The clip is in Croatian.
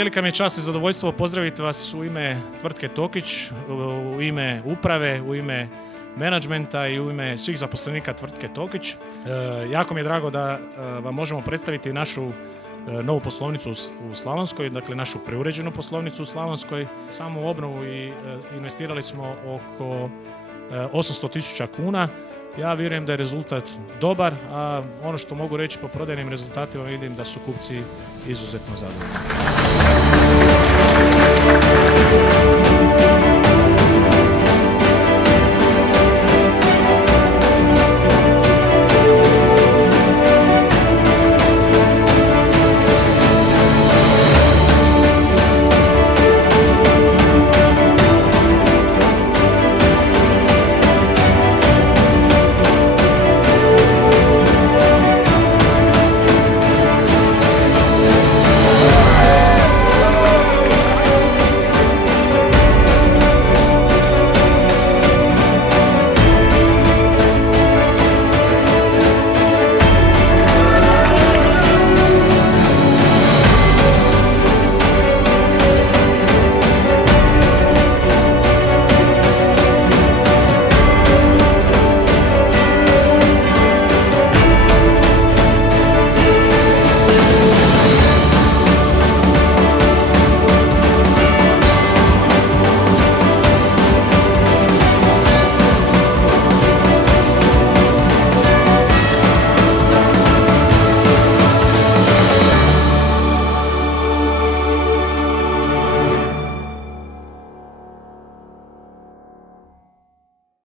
velika mi je čast i zadovoljstvo pozdraviti vas u ime tvrtke Tokić, u ime uprave, u ime menadžmenta i u ime svih zaposlenika tvrtke Tokić. Jako mi je drago da vam možemo predstaviti našu novu poslovnicu u Slavonskoj, dakle našu preuređenu poslovnicu u Slavonskoj. Samu obnovu i investirali smo oko 800.000 kuna. Ja vjerujem da je rezultat dobar, a ono što mogu reći po prodajnim rezultatima vidim da su kupci izuzetno zadovoljni.